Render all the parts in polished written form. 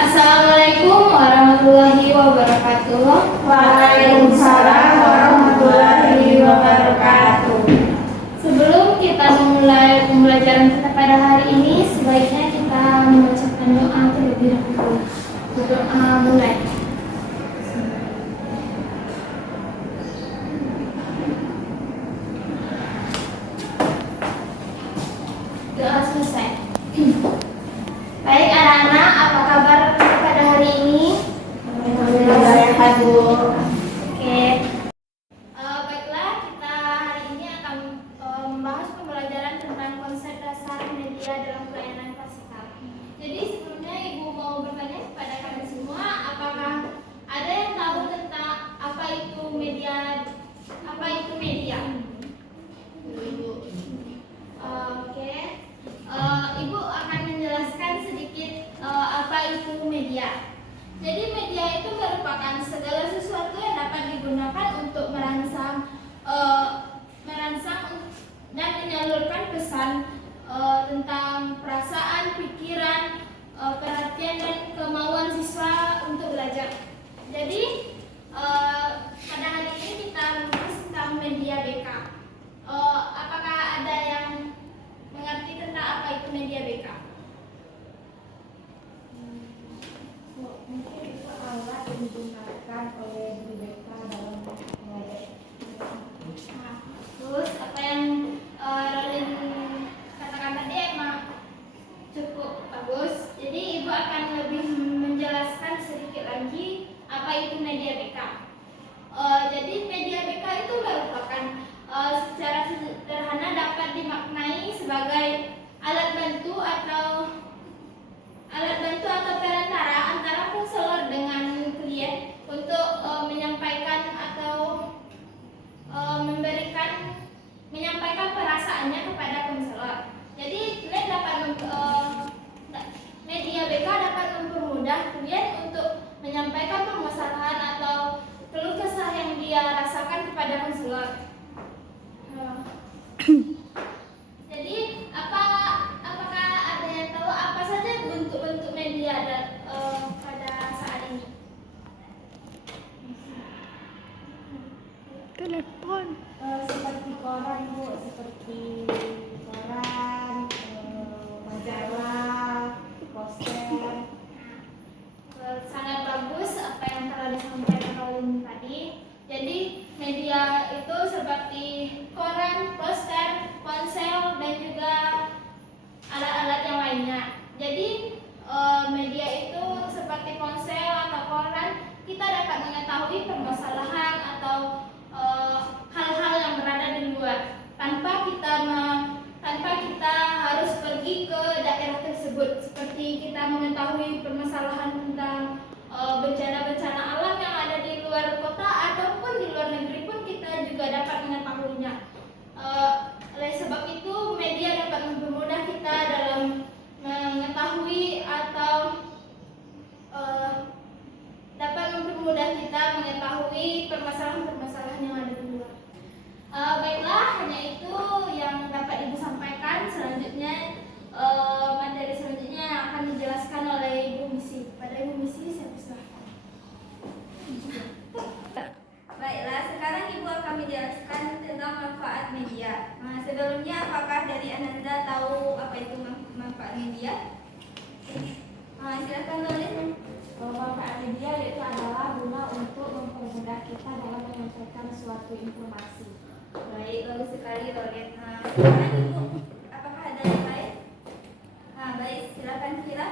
Assalamualaikum warahmatullahi wabarakatuh. Waalaikumsalam warahmatullahi wabarakatuh. Sebelum kita memulai pembelajaran kita pada hari ini, sebaiknya kita mengucapkan doa terlebih dahulu. Berdoa mulai. Doa selesai. Baik anak-anak, apa kabar pada hari ini? Alhamdulillah sehat, Bu. Oke. Baiklah, kita hari ini akan membahas pembelajaran tentang konsep dasar media dalam pelayanan klasikal. Jadi sebelumnya Ibu mau bertanya kepada kalian semua, apakah ada yang tahu tentang apa itu media? Apa itu media? Ibu. Oke. Ibu akan menjelaskan sedikit apa itu media. Jadi media itu merupakan segala sesuatu yang dapat digunakan untuk merangsang dan menyalurkan pesan tentang perasaan, pikiran, perhatian dan kemauan siswa untuk belajar. Jadi pada hari ini kita membahas tentang media BK. Apakah ada yang mengerti tentang apa itu media BK? Mungkin itu alat yang digunakan oleh guru BK dalam mengajar. Nah, terus apa yang Rolin katakan tadi emang cukup bagus. Jadi Ibu akan lebih menjelaskan sedikit lagi apa itu media BK. Jadi media BK itu merupakan secara sederhana dapat dimaknai sebagai alat bantu atau perantara antara konselor dengan klien untuk menyampaikan atau menyampaikan perasaannya kepada konselor. Jadi media BK dapat mempermudah klien untuk menyampaikan permasalahan atau keluh kesah yang dia rasakan kepada konselor. Jadi apakah ada yang tahu apa saja bentuk-bentuk media pada saat ini? Telepon. Seperti koran, Bu, seperti koran, majalah, poster. Sangat bagus apa yang telah disampaikan oleh tadi. Jadi media itu seperti koran, poster, ponsel dan juga alat-alat yang lainnya. Jadi media itu seperti ponsel atau koran, kita dapat mengetahui permasalahan atau hal-hal yang berada di luar tanpa kita harus pergi ke daerah tersebut. Seperti kita mengetahui permasalahan tentang bencana-bencana alam yang ada di luar kota ataupun di luar negeri pun kita juga dapat mengetahuinya. Oleh sebab itu media dapat mempermudah kita dalam mengetahui atau dapat mempermudah kita mengetahui permasalahan-permasalahan yang ada di luar. Baiklah, hanya itu yang dapat Ibu sampaikan. Selanjutnya materi selanjutnya akan dijelaskan oleh Ibu Misi. Pada Ibu Misi saya persilahkan. Baiklah, sekarang Ibu akan menjelaskan tentang manfaat media. Nah, sebelumnya apakah dari Ananda tahu apa itu manfaat media? Silakan tulis. Manfaat media yaitu adalah guna untuk mempermudah kita dalam menyampaikan suatu informasi. Baik, bagus sekali Rolet. Nah, sekarang Ibu, apakah ada yang lain? Baik, silakan Kira.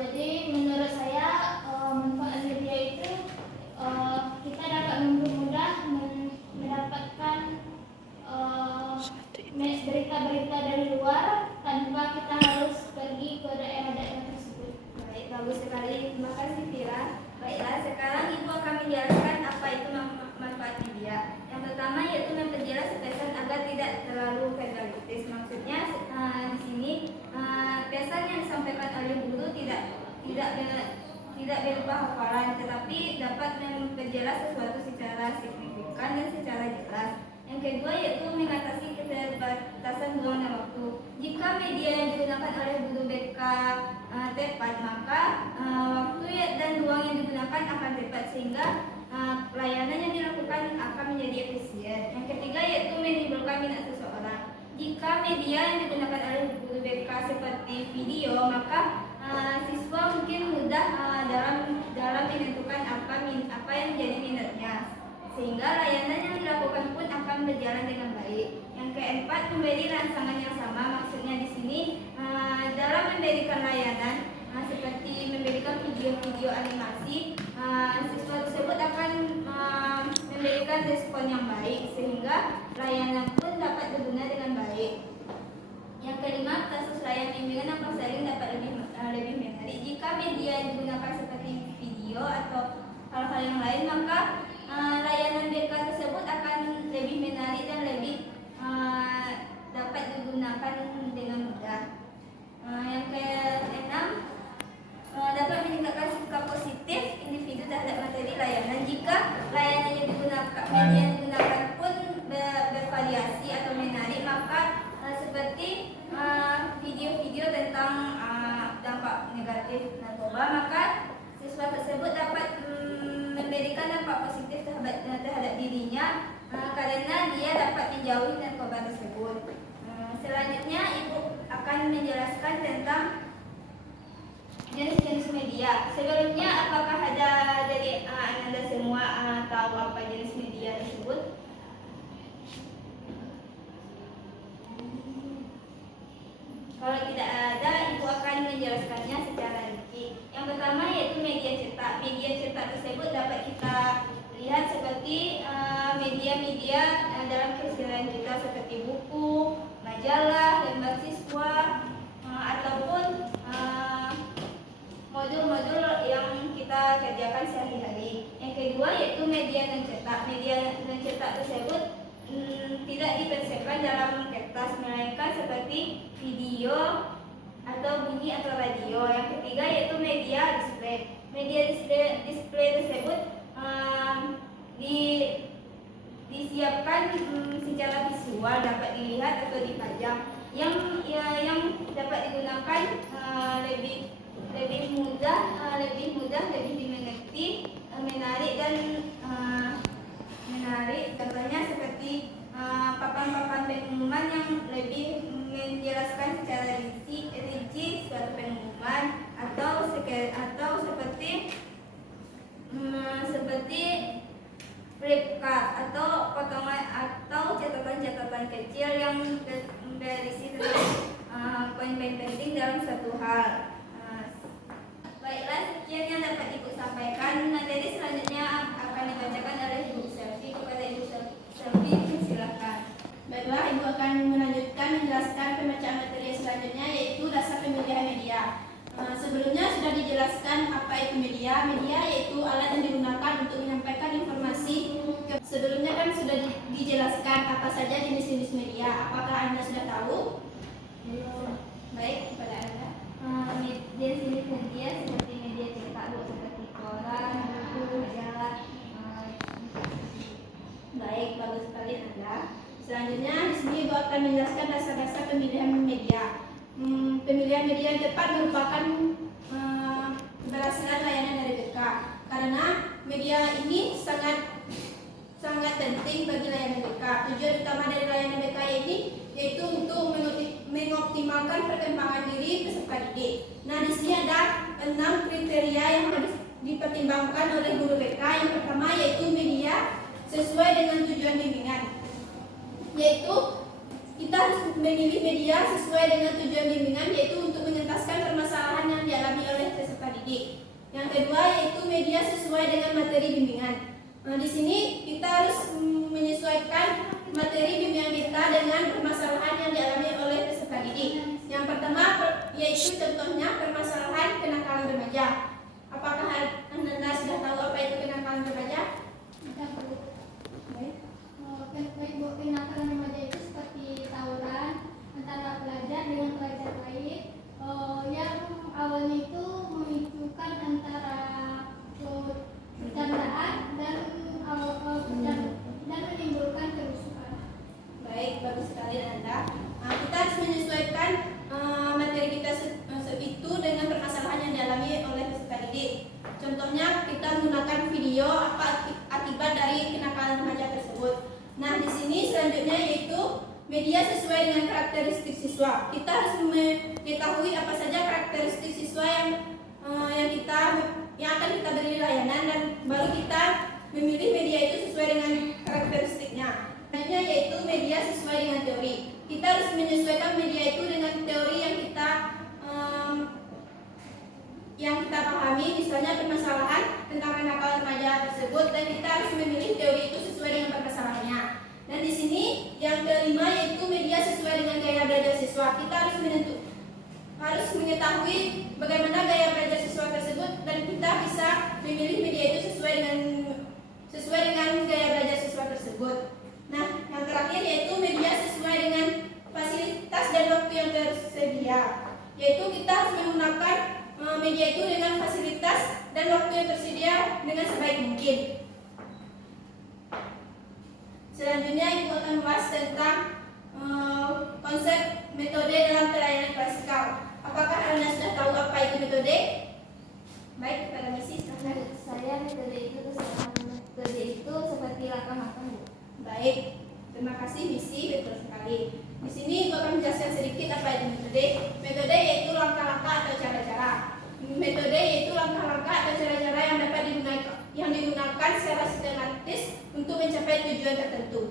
Jadi menurut saya manfaat media itu kita dapat mempermudah mendapatkan berita-berita dari luar tanpa kita harus pergi ke daerah-daerah tersebut. Baik, bagus sekali. Terima kasih Kira. Baiklah, sekarang Ibu akan menjelaskan apa itu manfaat media. Yang pertama yaitu memperjelas pesan agar tidak terlalu verbalitis. Maksudnya di sini pesan yang disampaikan oleh guru tidak berupa hafalan, tetapi dapat memperjelas sesuatu secara signifikan dan secara jelas. Yang kedua yaitu mengatasi keterbatasan ruang dan waktu. Jika media yang digunakan oleh guru BK tepat, maka waktu dan ruang yang digunakan akan tepat sehingga pelayanan yang dilakukan akan menjadi efisien. Yang ketiga yaitu menimbulkan minat seseorang. Jika media yang digunakan oleh guru BK seperti video, maka siswa mungkin mudah dalam menentukan apa yang menjadi minatnya, sehingga layanan yang dilakukan pun akan berjalan dengan baik. Yang keempat, memberi rangsangan yang sama. Maksudnya di sini dalam memberikan layanan seperti memberikan video-video animasi, siswa tersebut akan memberikan respon yang baik sehingga layanan pun dapat berguna dengan baik. Yang kelima, kasus layanan bimbingan dan konseling dapat lebih menarik. Jika media yang digunakan seperti video atau hal-hal yang lain, maka layanan BK tersebut akan lebih menarik dan lebih dapat digunakan dengan mudah. Yang keenam, dapat meningkatkan sikap positif individu terhadap materi layanan. Jika layanan yang digunakan, media yang digunakan pun bervariasi atau menarik, maka seperti video-video tentang dampak negatif narkoba, maka siswa tersebut dapat memberikan dampak positif terhadap dirinya karena dia dapat menjauhi narkoba tersebut. Selanjutnya ibu akan menjelaskan tentang jenis-jenis media. Sebelumnya, apakah ada dari Anda semua tahu apa jenis media tersebut? Kalau tidak ada, ibu akan menjelaskannya secara rinci. Yang pertama yaitu media cetak. Media cetak tersebut dapat kita lihat seperti media-media dalam keseharian kita seperti buku, majalah, lembar siswa, ataupun modul-modul yang kita kerjakan sehari-hari. Yang kedua yaitu media non cetak. Media non cetak tersebut tidak dipersepkan dalam kertas, melainkan seperti video atau bunyi atau radio. Yang ketiga yaitu media display. Media display tersebut disiapkan secara visual, dapat dilihat atau dipajang. Yang dapat digunakan lebih mudah, lebih dimengerti, menarik dan menarik. Contohnya seperti papan-papan pengumuman yang lebih menjelaskan secara rinci suatu pengumuman, atau seperti flipchart atau potongan atau catatan-catatan kecil yang berisi tentang poin-poin penting dalam suatu hal. Baiklah, sekian yang dapat ibu sampaikan. Materi selanjutnya akan dibacakan oleh Ibu Selvi. Kepada Ibu Selvi, silakan. Baiklah, Ibu akan melanjutkan menjelaskan pembacaan materi selanjutnya, yaitu dasar pemilihan media. Sebelumnya sudah dijelaskan apa itu media. Media yaitu alat yang digunakan untuk menyampaikan informasi. Sebelumnya kan sudah dijelaskan apa saja jenis-jenis media. Apakah Anda sudah tahu? Belum. Baik, kepada Anda. Jenis media seperti media cetak, seperti koran, buku, majalah. Baik, bagus sekali Anda. Selanjutnya di sini Ibu akan menjelaskan dasar-dasar pemilihan media. Pemilihan media yang tepat merupakan keberhasilan layanan dari BK, karena media ini sangat penting bagi layanan BK. Tujuan utama dari layanan BK ini yaitu untuk mengoptimalkan perkembangan diri peserta didik. Nah, di sini ada 6 kriteria yang harus dipertimbangkan oleh guru BK. Yang pertama yaitu media sesuai dengan tujuan bimbingan, yaitu kita harus memilih media sesuai dengan tujuan bimbingan, yaitu untuk mengentaskan permasalahan yang dialami oleh peserta didik. Yang kedua yaitu media sesuai dengan materi bimbingan. Nah, di sini kita harus menyesuaikan materi bimbingan kita dengan permasalahan yang dialami oleh peserta didik. Yang pertama yaitu contohnya permasalahan kenakalan remaja. Apakah Anda sudah tahu apa itu kenakalan remaja? Kenakalan remaja itu seperti tawuran antara pelajar dengan pelajar lain, yang awalnya itu memicukan antara bercandaan dan menimbulkan kerusuhan. Baik, bagus sekali Anda. Nah, kita harus menyesuaikan video apa akibat dari kenakalan remaja tersebut. Nah, di sini selanjutnya yaitu media sesuai dengan karakteristik siswa. Kita harus mengetahui apa saja karakteristik siswa yang akan kita beri layanan, dan baru kita memilih media itu sesuai dengan karakteristiknya. Selanjutnya yaitu media sesuai dengan teori. Kita harus menyesuaikan media itu dengan teori yang kita pahami, misalnya permasalahan tentang kenakalan remaja tersebut, dan kita harus memilih teori itu sesuai dengan permasalahannya. Dan di sini yang kelima yaitu media sesuai dengan gaya belajar siswa. Kita harus mengetahui bagaimana gaya belajar siswa tersebut, dan kita bisa memilih media itu sesuai dengan gaya belajar siswa tersebut. Nah, yang terakhir yaitu media sesuai dengan fasilitas dan waktu yang tersedia. Yaitu kita harus menggunakan media itu dengan fasilitas dan waktu yang tersedia dengan sebaik mungkin. Selanjutnya Ibu akan membahas tentang konsep metode dalam pelayanan klasikal. Apakah Anda sudah tahu apa itu metode? Baik, kepada Misi, silakan. Saya metode itu seperti langkah-langkah, Bu. Baik, terima kasih Misi, betul sekali. Di sini Ibu akan menjelaskan sedikit apa itu metode. Metode yaitu langkah-langkah atau cara-cara. Metode yaitu langkah-langkah atau cara-cara yang digunakan secara sistematis untuk mencapai tujuan tertentu.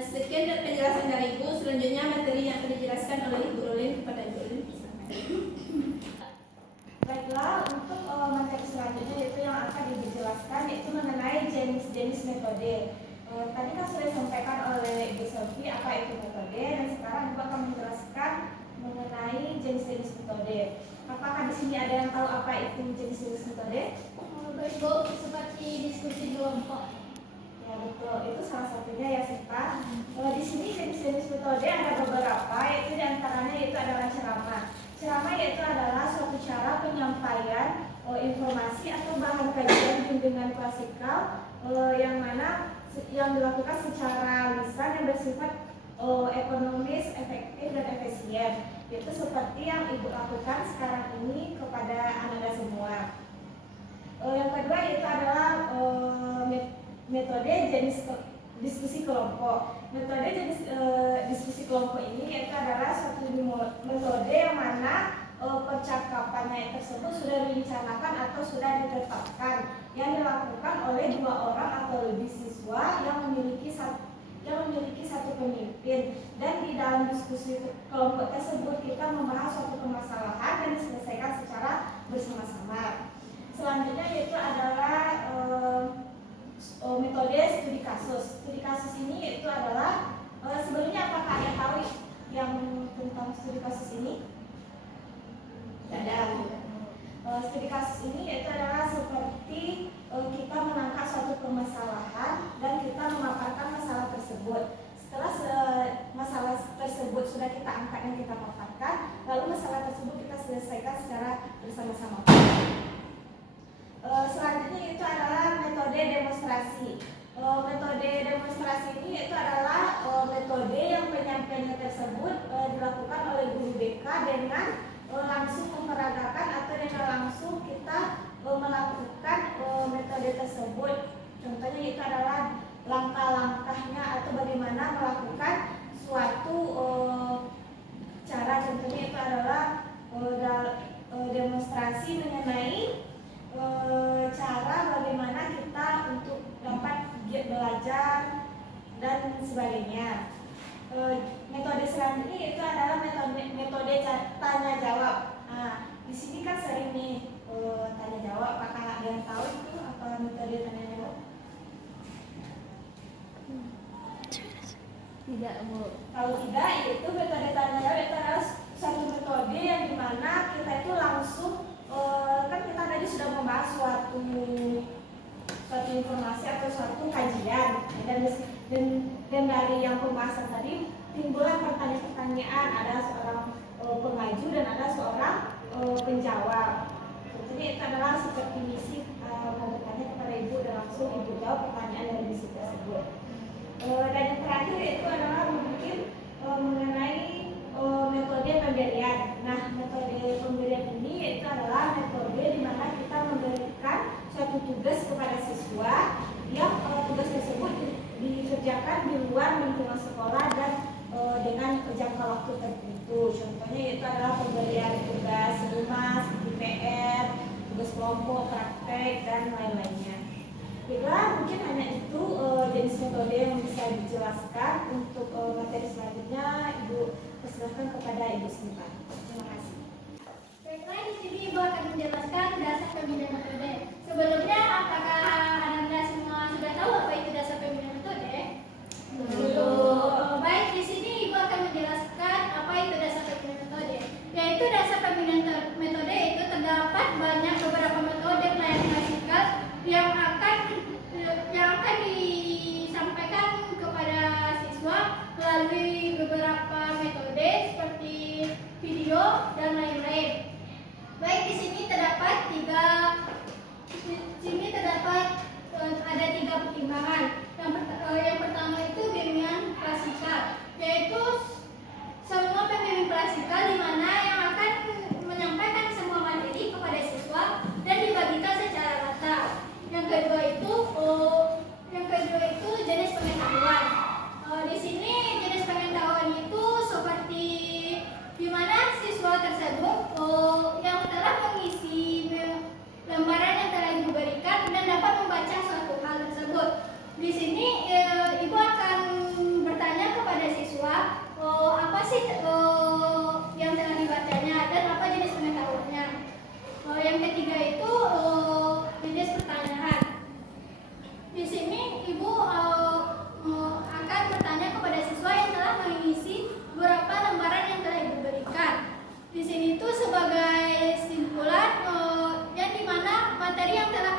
Sekian penjelasan dari Ibu. Selanjutnya materi yang akan dijelaskan oleh Ibu Rolin kepada Ibu Rolin. Baiklah, untuk materi selanjutnya yaitu yang akan dijelaskan yaitu mengenai jenis-jenis metode. Tadi kan sudah disampaikan oleh Ibu Selvi apa itu metode, dan sekarang Ibu akan menjelaskan mengenai jenis-jenis metode. Apakah di sini ada yang tahu apa itu jenis-jenis metode? Baik Bu, seperti diskusi kelompok. Ya betul, itu salah satunya ya Sita. Di sini jenis-jenis metode ada beberapa, yaitu diantaranya itu adalah ceramah. Ceramah yaitu adalah suatu cara penyampaian informasi atau bahan kajian bimbingan klasikal yang dilakukan secara lisan yang bersifat ekonomis, efektif, dan efisien. Itu seperti yang Ibu lakukan sekarang ini kepada Anda semua. Yang kedua itu adalah metode jenis diskusi kelompok. Metode jenis diskusi kelompok ini yaitu adalah suatu metode yang mana percakapannya tersebut sudah direncanakan atau sudah ditetapkan, yang dilakukan oleh dua orang atau lebih siswa yang memiliki satu pemimpin, dan di dalam diskusi kelompok tersebut kita membahas suatu permasalahan dan diselesaikan secara bersama-sama. Selanjutnya yaitu adalah metode studi kasus. Studi kasus ini yaitu adalah sebelumnya apakah Anda tahu yang tentang studi kasus ini? Ada. Studi kasus ini yaitu adalah seperti kita menangkap suatu permasalahan dan kita memaparkan masalah tersebut. Setelah masalah tersebut sudah kita angkat dan kita paparkan, lalu masalah tersebut kita selesaikan secara bersama-sama. Selanjutnya itu adalah metode demonstrasi. Metode demonstrasi ini yaitu adalah metode yang penyampaiannya tersebut dilakukan oleh guru BK dengan langsung memperagakan atau dengan langsung kita melakukan metode tersebut. Contohnya itu adalah langkah-langkahnya atau bagaimana melakukan suatu cara. Contohnya itu adalah demonstrasi mengenai cara bagaimana kita untuk dapat belajar dan sebagainya. Metode selanjutnya itu adalah metode tanya jawab. Nah, di sini kan sering nih tanya jawab. Apakah ada yang tahu itu apa metode tanya jawab? Tidak, Bu. Kalau tidak, itu metode tanya jawab itu adalah satu metode yang dimana kita itu langsung kan kita tadi sudah membahas suatu informasi atau suatu kajian, dan dari yang pembahasan tadi timbullah pertanyaan-pertanyaan, ada seorang pengaju dan ada seorang penjawab. Jadi itu adalah seperti misi mau bertanya kepada Ibu dan langsung Ibu jawab pertanyaan dari misi tersebut. Dan yang terakhir itu adalah mungkin mengenai metode pemberian. Nah, metode pemberian ini itu adalah metode di mana kita memberikan suatu tugas kepada siswa kelompok, praktek, dan lain-lainnya. Baiklah, mungkin hanya itu jenis metode yang bisa dijelaskan. Untuk materi selanjutnya, Ibu persilakan kepada Ibu Snipan. Terima kasih. Baiklah, di sini Ibu akan menjelaskan dasar pemilihan metode. Sebelumnya, apakah Anda semua sudah tahu apa itu dasar pemilihan metode? Belum. Baik, di sini Ibu akan menjelaskan apa itu dasar pemilihan metode. Yaitu dasar pemilihan metode itu terdapat banyak beberapa metode penilaian klasikal yang akan disampaikan kepada siswa melalui beberapa metode seperti video dan lain-lain. Baik, di sini terdapat ada tiga pertimbangan. Yang pertama itu bimbingan klasikal, yaitu semua pembimbing klasikal di mana yang akan menyampaikan semua materi kepada siswa dan dibagikan secara rata. Yang kedua itu jenis pengetahuan. Di sini jenis pengetahuan itu seperti di mana siswa tersebut yang telah mengisi lembaran yang telah diberikan dan dapat membaca suatu hal tersebut. Di sini Ibu akan bertanya kepada siswa apa sih yang telah dibacanya dan apa jenis pengetahuannya. Yang ketiga itu jenis pertanyaan. Di sini Ibu akan bertanya kepada siswa yang telah mengisi beberapa lembaran yang telah diberikan. Di sini itu sebagai simpulan yang dimana materi yang telah